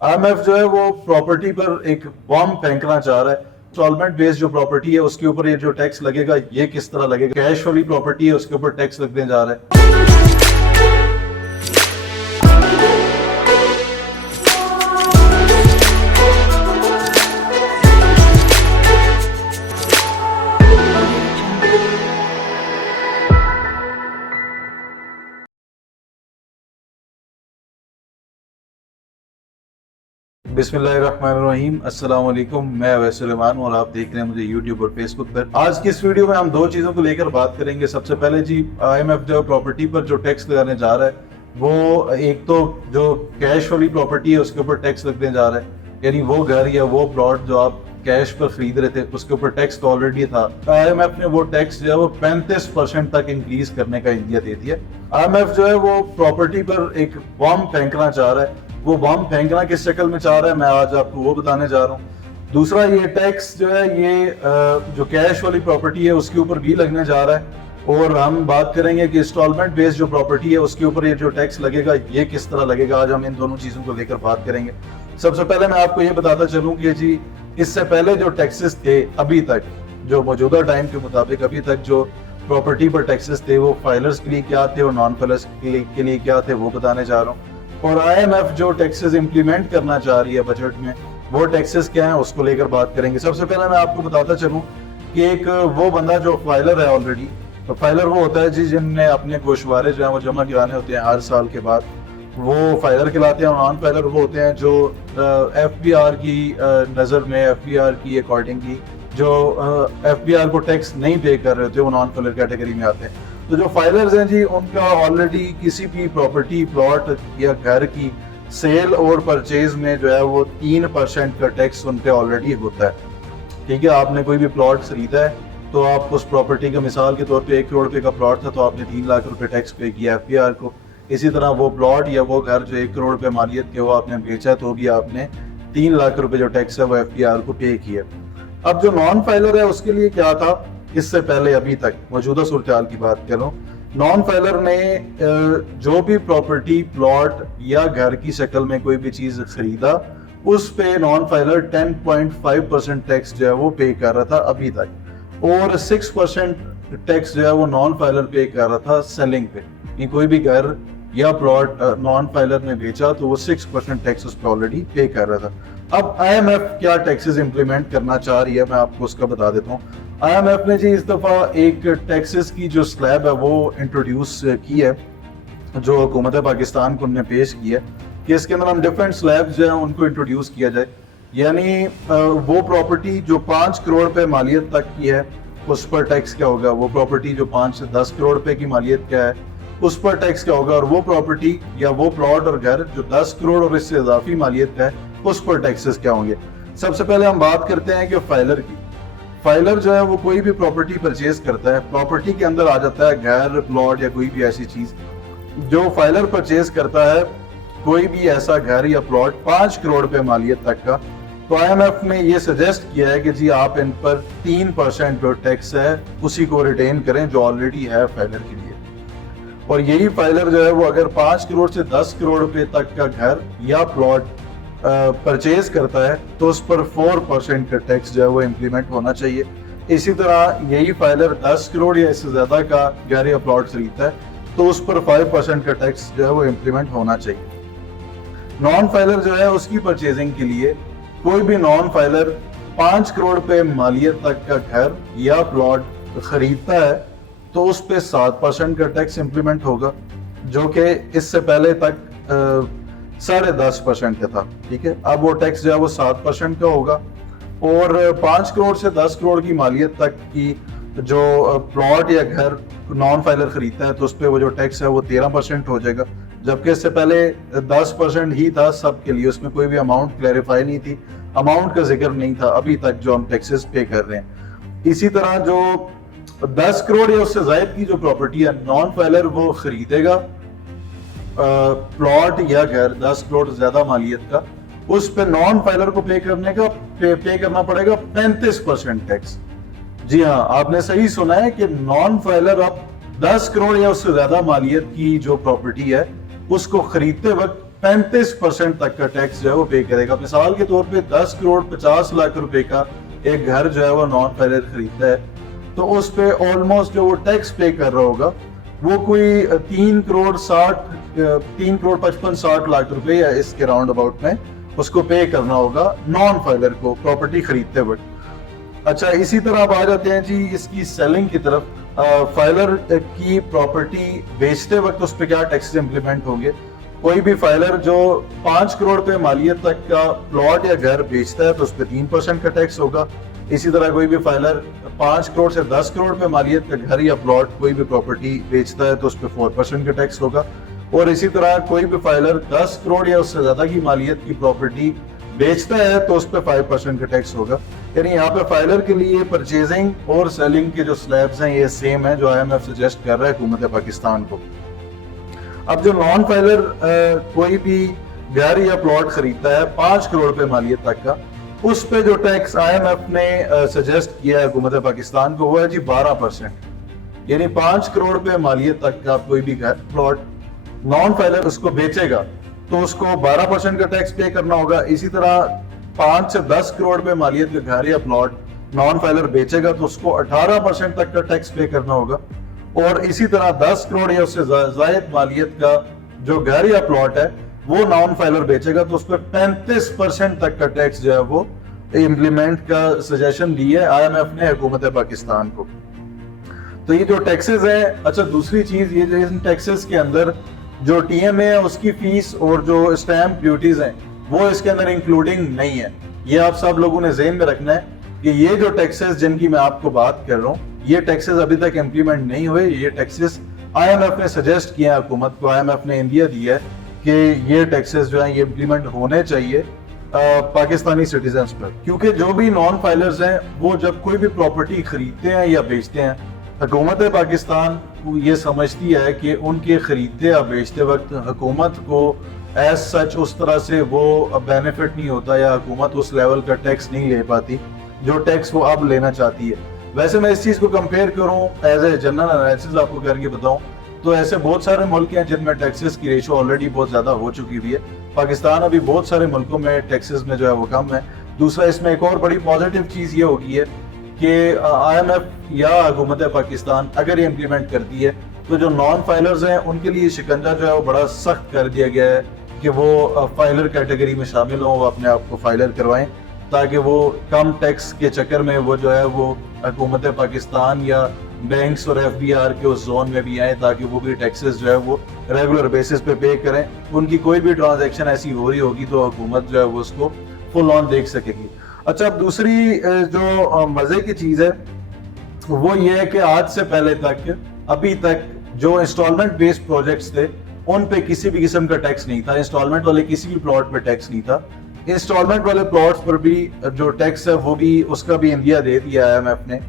IMF जो है वो प्रॉपर्टी पर एक बॉम्ब फेंकना चाह रहा है। इंस्टॉलमेंट बेस्ड जो प्रॉपर्टी है उसके ऊपर ये जो टैक्स लगेगा ये किस तरह लगेगा। कैश वाली प्रॉपर्टी है उसके ऊपर टैक्स लगने जा रहा है। बिस्मिल्लाहिर्रहमानिर्रहीम, अस्सलाम वालेकुम। मैं अवैस सुलेमान और आप देख रहे हैं मुझे यूट्यूब और फेसबुक पर। आज की इस वीडियो में हम दो चीज़ों को लेकर बात करेंगे। सबसे पहले जी, आईएमएफ जो प्रॉपर्टी पर जो टैक्स लगाने जा रहा है वो एक तो जो कैश वाली प्रॉपर्टी है उसके ऊपर टैक्स लगने जा रहा है, यानी वो घर या वो प्लॉट जो आप कैश पर खरीद रहे थे उसके ऊपर टैक्स तो ऑलरेडी था। आईएमएफ ने वो टैक्स जो है वो 35% तक इंक्रीज करने का इंडिया दे दिया। आईएमएफ जो है वो प्रॉपर्टी पर एक बॉम्ब फेंकना चाह रहा है। वो बॉम्ब फेंकना किस शक्ल में चाह रहा है मैं आज आपको वो बताने जा रहा हूँ। दूसरा, ये टैक्स जो है ये जो कैश वाली प्रॉपर्टी है उसके ऊपर भी लगने जा रहा है। और हम बात करेंगे कि इंस्टॉलमेंट बेस्ड जो प्रॉपर्टी है उसके ऊपर ये जो टैक्स लगेगा ये किस तरह लगेगा। आज हम इन दोनों चीजों को लेकर बात करेंगे। सबसे पहले मैं आपको ये बताता चलूं कि जी इससे पहले जो टैक्सेस थे अभी तक, जो मौजूदा टाइम के मुताबिक अभी तक जो प्रॉपर्टी पर टैक्सेस थे वो फाइलर्स के लिए क्या थे और नॉन फाइलर्स के लिए क्या थे वो बताने जा रहा हूँ। और आईएमएफ जो टैक्सेस इंप्लीमेंट करना चाह रही है बजट में वो टैक्सेस क्या है उसको लेकर बात करेंगे। सबसे पहले मैं आपको बताता चलूं कि एक वो बंदा जो फाइलर है ऑलरेडी, तो फाइलर वो होता है जी जिनने अपने गोशवारे जो है वो जमा कराने होते हैं हर साल के बाद, वो फाइलर कहलाते हैं। और नॉन फाइलर वो होते हैं जो एफबीआर की नज़र में, एफबीआर की अकॉर्डिंग की जो एफबीआर को टैक्स नहीं पे कर रहे होते वो नॉन फाइलर कैटेगरी में आते हैं। तो जो फाइलर्स हैं जी उनका ऑलरेडी किसी भी प्रॉपर्टी, प्लॉट या घर की सेल और परचेज में जो है वो 3% का टैक्स उन पे ऑलरेडी होता है। ठीक है, आपने कोई भी प्लॉट खरीदा है तो आप उस प्रॉपर्टी का मिसाल के तौर पे 1 करोड़ रुपए का प्लॉट था तो आपने 3 लाख रुपए टैक्स पे किया एफबीआर को। इसी तरह वो प्लॉट या वो घर जो 1 करोड़ रुपए मालियत के वो आपने बेचा तो भी आपने 3 लाख रुपए जो टैक्स है वो एफबीआर को पे किया। अब जो नॉन फाइलर है उसके लिए क्या था, इससे पहले अभी तक मौजूदा सूरत की बात करूं, नॉन फाइलर ने जो भी प्रॉपर्टी, प्लॉट या घर की शक्ल में कोई भी चीज खरीदा उस पे नॉन फाइलर 10.5% टैक्स जो है वो पे कर रहा था अभी तक, और 6% टैक्स जो है वो नॉन फाइलर पे कर रहा था सेलिंग पे। कोई भी घर या प्लॉट नॉन फाइलर ने बेचा तो वो 6% टैक्स उस पर ऑलरेडी पे कर रहा था। अब आईएमएफ क्या टैक्सेस इंप्लीमेंट करना चाह रही है मैं आपको उसका बता देता हूँ। आईएमएफ ने जी इस दफा एक टैक्सेस की जो स्लैब है वो इंट्रोड्यूस की है, जो हुकूमत पाकिस्तान को उन्होंने पेश की है कि इसके अंदर हम डिफरेंट स्लैब जो है उनको इंट्रोड्यूस किया जाए। यानी वो प्रॉपर्टी जो 5 करोड़ रुपए मालियत तक की है उस पर टैक्स क्या होगा, वो प्रॉपर्टी जो 5 से 10 करोड़ रुपए की मालियत क्या है उस पर टैक्स क्या होगा, और वो प्रॉपर्टी या वो प्लॉट और घर जो 10 करोड़ और इससे इजाफी मालियत का है उस पर टैक्सेस क्या होंगे। सबसे पहले हम बात करते हैं कि फाइलर की। फाइलर जो है वो कोई भी प्रॉपर्टी परचेज करता है, प्रॉपर्टी के अंदर आ जाता है घर, प्लॉट या कोई भी ऐसी चीज। जो फाइलर परचेज करता है कोई भी ऐसा घर या प्लॉट 5 करोड़ रुपए मालियत तक का, तो आईएमएफ ने ये सजेस्ट किया है कि जी आप इन पर 3% जो टैक्स है उसी को रिटेन करें जो ऑलरेडी है फाइलर के लिए। और यही फाइलर जो है वो अगर 5 करोड़ से 10 करोड़ रुपए तक का घर या प्लॉट परचेज करता है तो उस पर 4% का टैक्स जो है वो इम्प्लीमेंट होना चाहिए। इसी तरह यही फाइलर 10 करोड़ या इससे ज्यादा का घर या प्लॉट खरीदता है तो उस पर 5% का टैक्स जो है वो इम्प्लीमेंट होना चाहिए। नॉन फाइलर जो है उसकी परचेजिंग के लिए कोई भी नॉन फाइलर 5 करोड़ रुपए मालियत तक का घर या प्लॉट खरीदता है तो उस पर 7% का टैक्स इम्प्लीमेंट होगा, जो कि इससे पहले तक 10.5% का था। ठीक है, अब वो टैक्स जो है वो 7% का होगा। और 5 करोड़ से 10 करोड़ की मालियत तक की जो प्लॉट या घर नॉन फाइलर खरीदता है तो उस पर वो जो टैक्स है वो 13% हो जाएगा, जबकि इससे पहले 10% ही था सबके लिए, उसमें कोई भी अमाउंट क्लैरिफाई नहीं थी, अमाउंट का जिक्र नहीं था अभी तक जो हम टैक्सेस पे कर रहे हैं। इसी तरह जो 10 करोड़ या उससे ज्यादा की जो प्रॉपर्टी है नॉन फाइलर वो खरीदेगा, प्लॉट या घर 10 करोड़ से ज्यादा मालियत का, उस पे नॉन फाइलर को पे करना पड़ेगा 35% टैक्स। जी हाँ, आपने सही सुना है कि नॉन फाइलर अब 10 करोड़ या उससे ज्यादा मालियत की जो प्रॉपर्टी है उसको खरीदते वक्त 35% तक का टैक्स जो है वो पे करेगा। मिसाल के तौर पे 10 करोड़ 50 लाख रुपए का एक घर जो है वो नॉन फाइलर खरीदता है, तो उस पे ऑलमोस्ट जो वो टैक्स पे कर रहा होगा वो कोई 3 करोड़ 55-60 लाख रुपए या इसके राउंड अबाउट में उसको पे करना होगा नॉन फाइलर को प्रॉपर्टी खरीदते वक्त। अच्छा, इसी तरह आप आ जाते हैं जी इसकी सेलिंग की तरफ। फाइलर की प्रॉपर्टी बेचते वक्त उस पर क्या टैक्सेस इंप्लीमेंट होंगे। कोई भी फाइलर जो 5 करोड़ पे मालियत तक का प्लॉट या घर बेचता है तो उस पर 3% का टैक्स होगा। इसी तरह कोई भी फाइलर 5 करोड़ से 10 करोड़ पे मालियत का घर या प्लॉट कोई भी प्रॉपर्टी बेचता है तो उस पर 4% का टैक्स होगा। और इसी तरह कोई भी फाइलर 10 करोड़ या उससे ज्यादा की मालियत की प्रॉपर्टी बेचता है तो उस पर 5% का टैक्स होगा। यानी यहाँ पे फाइलर के लिए परचेजिंग और सेलिंग के जो स्लैब्स हैं ये सेम है जो IMF सजेस्ट कर रहा है हुकूमत पाकिस्तान को। अब जो नॉन फाइलर कोई भी घर या प्लॉट खरीदता है 5 करोड़ पे मालियत तक का, उस पे जो टैक्स IMF ने सजेस्ट किया है हुकूमत पाकिस्तान को वो है जी 12%। यानी 5 करोड़ पे मालियत तक का कोई भी घर प्लॉट नॉन फाइलर उसको बेचेगा तो उसको 12% का टैक्स पे करना होगा। इसी तरह 5 से 10 करोड़ पे मालियत का घर या प्लॉट नॉन फाइलर बेचेगा तो उसको 18% तक का टैक्स पे करना होगा। और इसी तरह 10 करोड़ या उससे ज्यादा मालियत का जो घर या प्लॉट है वो नॉन फाइलर बेचेगा तो उस पर 35% तक का टैक्स जो है वो इम्प्लीमेंट का सजेशन दिया है IMF ने हुकूमत पाकिस्तान को। तो ये जो टैक्सेस है, अच्छा दूसरी चीज ये जो इन टैक्सेस के अंदर जो TMA है उसकी फीस और जो स्टैम्प ड्यूटीज हैं वो इसके अंदर इंक्लूडिंग नहीं है। ये आप सब लोगों ने ज़हन में रखना है कि ये जो टैक्सेस जिनकी मैं आपको बात कर रहा हूँ ये टैक्सेस अभी तक इम्प्लीमेंट नहीं हुए। ये टैक्सेस IMF ने सजेस्ट किया है हुकूमत को, IMF ने इंडिया दिया है कि ये टैक्सेस जो है ये इम्प्लीमेंट होने चाहिए पाकिस्तानी सिटीजन्स पर। क्योंकि जो भी नॉन फाइलर्स हैं वो जब कोई भी प्रॉपर्टी खरीदते हैं या बेचते हैं, हुकूमत पाकिस्तान ये समझती है कि उनके खरीदते या बेचते वक्त हुकूमत को एज सच उस तरह से वो बेनिफिट नहीं होता या हुकूमत उस लेवल का टैक्स नहीं ले पाती जो टैक्स वो अब लेना चाहती है। वैसे मैं इस चीज़ को कंपेयर करूं एज ए जनरल एनालिसिस आपको करके बताऊं तो ऐसे बहुत सारे मुल्क हैं जिनमें टैक्सेस की रेशो ऑलरेडी बहुत ज़्यादा हो चुकी हुई है। पाकिस्तान अभी बहुत सारे मुल्कों में टैक्सेस में जो है वो कम है। दूसरा इसमें एक और बड़ी पॉजिटिव चीज़ ये होगी है कि IMF या हुकूमत पाकिस्तान अगर ये इम्प्लीमेंट करती है तो जो नॉन फाइलर्स हैं उनके लिए शिकंजा जो है वो बड़ा सख्त कर दिया गया है कि वो फाइलर कैटेगरी में शामिल हों, वो अपने आप को फाइलर करवाएं ताकि वो कम टैक्स के चक्कर में वो जो है वो हुकूमत पाकिस्तान या बैंक्स और FBR के उस जोन में भी आए ताकि वो भी टैक्सेस जो है वो रेगुलर बेसिस पे करें। उनकी कोई भी ट्रांजैक्शन ऐसी हो रही होगी तो हुकूमत जो है वो उसको फुल ऑन देख सकेगी। अच्छा, अब दूसरी जो मजे की चीज है वो ये है कि आज से पहले तक अभी तक जो इंस्टॉलमेंट बेस्ड प्रोजेक्ट्स थे उन पे किसी भी किस्म का टैक्स नहीं था। इंस्टॉलमेंट वाले किसी भी प्लॉट पे टैक्स नहीं था। इंस्टॉलमेंट वाले प्लॉट्स पर भी जो टैक्स है वो भी उसका भी इंडिया दे दिया IMF ने।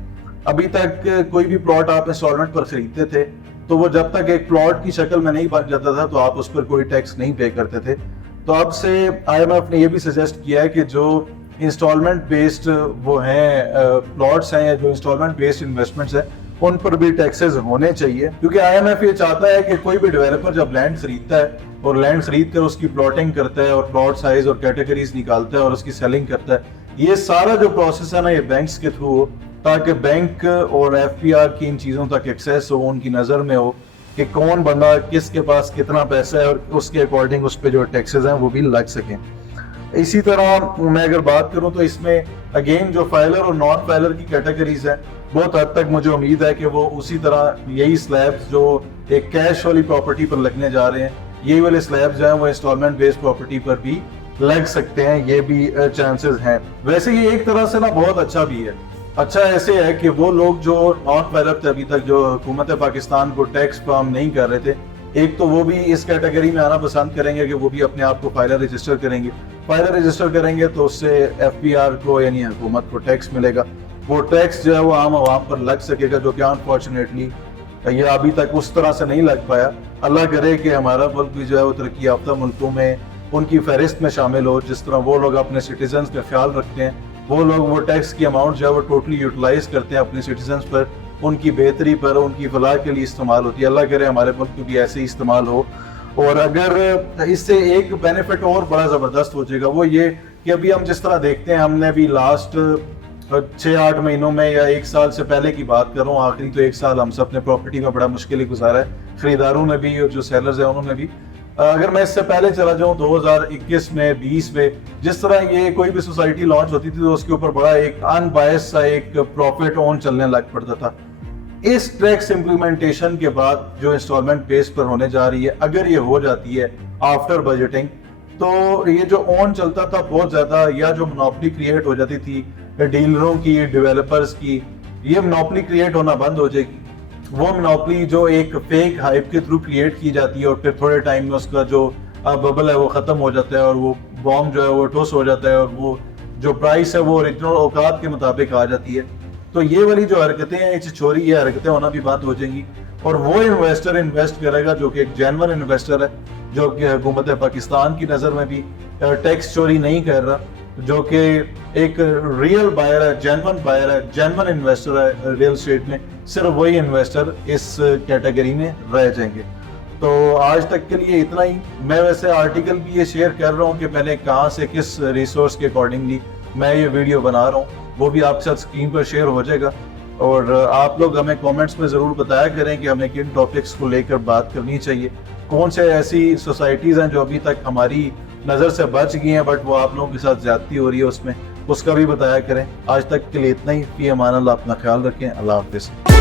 अभी तक कोई भी प्लॉट आप इंस्टॉलमेंट पर खरीदते थे तो वो जब तक एक प्लॉट की शक्ल में नहीं बन जाता था तो आप उस पर कोई टैक्स नहीं पे करते थे। तो अब से IMF ने ये भी सजेस्ट किया है कि जो इंस्टॉलमेंट बेस्ड वो हैं प्लॉट्स हैं या जो इंस्टॉलमेंट बेस्ड इन्वेस्टमेंट्स हैं उन पर भी टैक्सेस होने चाहिए। क्योंकि IMF ये चाहता है कि कोई भी डेवलपर जब लैंड खरीदता है और लैंड खरीद कर उसकी प्लॉटिंग करता है और प्लॉट साइज और कैटेगरीज निकालता है और उसकी सेलिंग करता है, ये सारा जो प्रोसेस है ना ये बैंक्स के थ्रू हो ताकि बैंक और FBR की इन चीज़ों तक एक्सेस हो, उनकी नज़र में हो कि कौन बंदा किसके पास कितना पैसा है और उसके अकॉर्डिंग उस पर जो टैक्सेस हैं वो भी लग सकें। इसी तरह मैं अगर बात करूं तो इसमें अगेन जो फाइलर और नॉन फाइलर की कैटेगरीज हैं बहुत हद तक मुझे उम्मीद है कि वो उसी तरह यही स्लैब्स जो एक कैश वाली प्रॉपर्टी पर लगने जा रहे हैं यही वाले स्लैब्स जो हैं वो इंस्टॉलमेंट बेस्ड प्रॉपर्टी पर भी लग सकते हैं, ये भी चांसेस हैं। वैसे ये एक तरह से ना बहुत अच्छा भी है। अच्छा ऐसे है कि वो लोग जो नॉन फाइलर थे अभी तक जो हुकूमत पाकिस्तान को टैक्स काम नहीं कर रहे थे, एक तो वो भी इस कैटेगरी में आना पसंद करेंगे कि वो भी अपने आप को फाइलर रजिस्टर करेंगे। फाइलर रजिस्टर करेंगे तो उससे FBR को यानी हुकूमत को टैक्स मिलेगा। वो टैक्स जो है वो आम आवाम पर लग सकेगा जो कि अनफॉर्चुनेटली ये अभी तक उस तरह से नहीं लग पाया। अल्लाह करे कि हमारा मुल्क भी जो है वो तरक्की याफ्ता मुल्कों में उनकी फहरिस्त में शामिल हो। जिस तरह वो लोग अपने सिटीजन्स का ख्याल रखते हैं, वो लोग वो टैक्स की अमाउंट जो है वो टोटली यूटिलाइज करते हैं अपने सिटीजन्स पर, उनकी बेहतरी पर, उनकी फलाह के लिए इस्तेमाल होती है। अल्लाह करे हमारे मुल्क में भी ऐसे ही इस्तेमाल हो। और अगर इससे एक बेनिफिट और बड़ा ज़बरदस्त हो जाएगा, वो ये कि अभी हम जिस तरह देखते हैं, हमने भी लास्ट 6-8 महीनों में या 1 साल से पहले की बात कर रहा हूँ, आखिरी तो 1 साल हम सब ने प्रॉपर्टी में बड़ा मुश्किल ही गुजारा है, खरीदारों ने भी और जो सेलर्स हैं उन्होंने भी। अगर मैं इससे पहले चला जाऊं 2021 में 20 में, जिस तरह ये कोई भी सोसाइटी लॉन्च होती थी तो उसके ऊपर बड़ा एक अनबायस्ड सा एक प्रॉफिट ऑन चलने लग पड़ता था। इस टैक्स इम्प्लीमेंटेशन के बाद जो इंस्टॉलमेंट बेस पर होने जा रही है, अगर ये हो जाती है आफ्टर बजटिंग, तो ये जो ऑन चलता था बहुत ज्यादा, या जो मोनोपोली क्रिएट हो जाती थी डीलरों की, डेवलपर्स की, ये मोनोपोली क्रिएट होना बंद हो जाएगी। वो मोनोपोली जो एक फेक हाइप के थ्रू क्रिएट की जाती है और फिर थोड़े टाइम में उसका जो बबल है वो खत्म हो जाता है और वो बॉम्ब जो है वो ठोस हो जाता है और वो जो प्राइस है वो ओरिजिनल औकात के मुताबिक आ जाती है। तो ये वाली जो हरकतें हैं, छिछोरी ये हरकतें होना भी बंद हो जाएंगी और वो इन्वेस्टर इन्वेस्ट करेगा जो कि एक जेन्युइन इन्वेस्टर है, जो कि हुकूमत पाकिस्तान की नज़र में भी टैक्स चोरी नहीं कर रहा, जो कि एक रियल बायर है, जेन्युइन बायर है, जेन्युइन इन्वेस्टर है रियल एस्टेट में। सिर्फ वही इन्वेस्टर इस कैटेगरी में रह जाएंगे। तो आज तक के लिए इतना ही। मैं वैसे आर्टिकल भी ये शेयर कर रहा हूँ कि मैंने कहाँ से किस रिसोर्स के अकॉर्डिंगली मैं ये वीडियो बना रहा हूँ, वो भी आपके साथ स्क्रीन पर शेयर हो जाएगा। और आप लोग हमें कमेंट्स में ज़रूर बताया करें कि हमें किन टॉपिक्स को लेकर बात करनी चाहिए, कौन से ऐसी सोसाइटीज़ हैं जो अभी तक हमारी नज़र से बच गई हैं बट वो आप लोगों के साथ ज्यादती हो रही है उसमें, उसका भी बताया करें। आज तक के लिए इतना ही। फी अमान अल्लाह, अपना ख्याल रखें। अल्लाह हाफिज़।